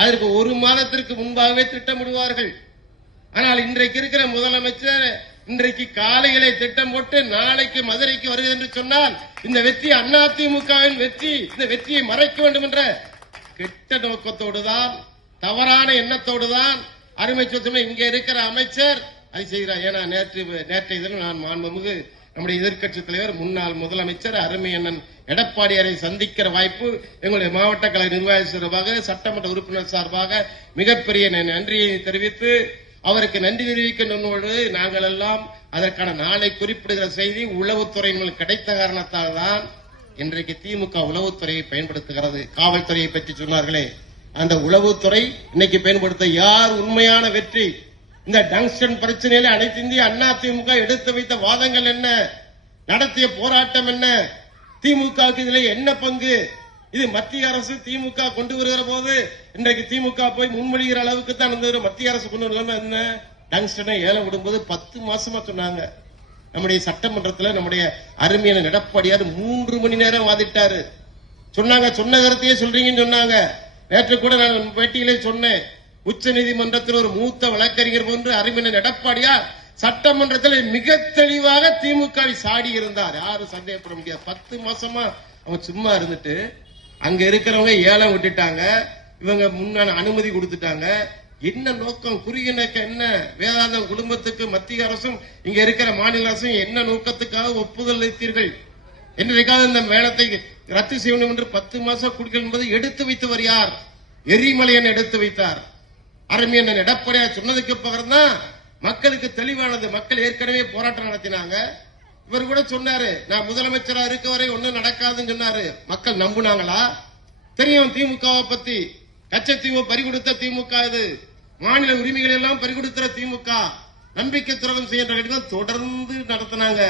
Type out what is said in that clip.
அதற்கு ஒரு மாதத்திற்கு முன்பாகவே திட்டமிடுவார்கள். ஆனால் இன்றைக்கு இருக்கிற முதலமைச்சர் இன்றைக்கு காலையிலே திட்டம் போட்டு நாளைக்கு மதுரைக்கு வருகிறது என்று சொன்னால் இந்த வெற்றி அதிமுகவின் வெற்றி. இந்த வெற்றியை மறைக்க வேண்டும் என்ற கெட்ட நோக்கத்தோடுதான், தவறான எண்ணத்தோடுதான் அருமை சொத்துமை இங்க இருக்கிற அமைச்சர் அதை செய்கிறார். ஏன்னா நேற்றைய தினம் நான் மாண்புமிகு நம்முடைய எதிர்க்கட்சி தலைவர் முன்னாள் முதலமைச்சர் அருமை அண்ணன் எடப்பாடியாரை சந்திக்கிற வாய்ப்பு எங்களுடைய மாவட்ட கழக நிர்வாக சார்பாக சட்டமன்ற உறுப்பினர் சார்பாக மிகப்பெரிய நன்றியை தெரிவித்து அவருக்கு நன்றி தெரிவிக்கின்றோடு நாங்கள் எல்லாம் அதற்கான நாளை குறிப்பிடுகிற செய்தி உளவுத்துறை கிடைத்த காரணத்தால் தான் இன்றைக்கு திமுக உளவுத்துறையை பயன்படுத்துகிறது. காவல்துறையை பற்றி சொன்னார்களே, அந்த உளவுத்துறை இன்னைக்கு பயன்படுத்த யார் உண்மையான வெற்றி? இந்த டங்ஸ்டன் பிரச்சனையில அனைத்து இந்திய அண்ணா திமுக எடுத்து வைத்த வாதங்கள் என்ன, நடத்திய போராட்டம் என்ன, திமுகவுக்கு இதுல என்ன பங்கு? இது மத்திய அரசு திமுக கொண்டு வருகிற போது இன்றைக்கு திமுக போய் முன்மொழிகிற அளவுக்கு தான் இருந்தது. மத்திய அரசு கொண்டு வரலாம என்ன, டங்ஸ்டனை ஏலம் விடும்போது 10 மாசமா சொன்னாங்க. நம்முடைய சட்டமன்றத்தில் நம்முடைய அருமையான எடப்பாடியார் 3 மணி நேரம் வாதிட்டாரு. சொன்னாங்க, சொன்ன கருத்தையே சொல்றீங்கன்னு சொன்னாங்க. நேற்று கூட நான் பேட்டியிலே சொன்னேன், உச்ச நீதிமன்றத்தில் ஒரு மூத்த வழக்கறிஞர் போன்று அருமையான எடப்பாடியார் சட்டமன்றத்தில் மிக தெளிவாக திமுகவை சாடி இருந்தார். யாரும் சந்தேகப்பட முடியாது. 10 மாசமா அவங்க சும்மா இருந்துட்டு அங்க இருக்கிறவங்க ஏலம் விட்டுட்டாங்க, இவங்க முன்னாடி அனுமதி கொடுத்துட்டாங்க. என்ன நோக்கம், குறுகிய நோக்கம் என்ன? வேதாந்தம் குடும்பத்துக்கு மத்திய அரசும் இங்க இருக்கிற மாநில அரசும் என்ன நோக்கத்துக்காக ஒப்புதல் அளித்தீர்கள்? என்றைக்காவது இந்த மேளத்தை ரத்து செய்யணும் என்று 10 மாசம் குடிகள் என்பதை எடுத்து வைத்தவர் யார்? எரிமலையன் எடுத்து வைத்தார். அருமையண்ணன் எடப்பாடியார் சொன்னதுக்கு பகரம் தான் மக்களுக்கு தெளிவானது. மக்கள் ஏற்கனவே போராட்டம் நடத்தினாங்க. இவர் கூட சொன்னாரு, நான் முதலமைச்சரா இருக்க வரை ஒன்னும் நடக்காதுன்னு சொன்னாரு. மக்கள் நம்புனாங்களா? தெரியும் திமுகவை பத்தி. கச்சத்தீவை பறிகொடுத்த திமுக, இது மாநில உரிமைகள் எல்லாம் பறிகொடுக்கிற திமுக. நம்பிக்கை துரோகம் செய்ய தொடர்ந்து நடத்தினாங்க.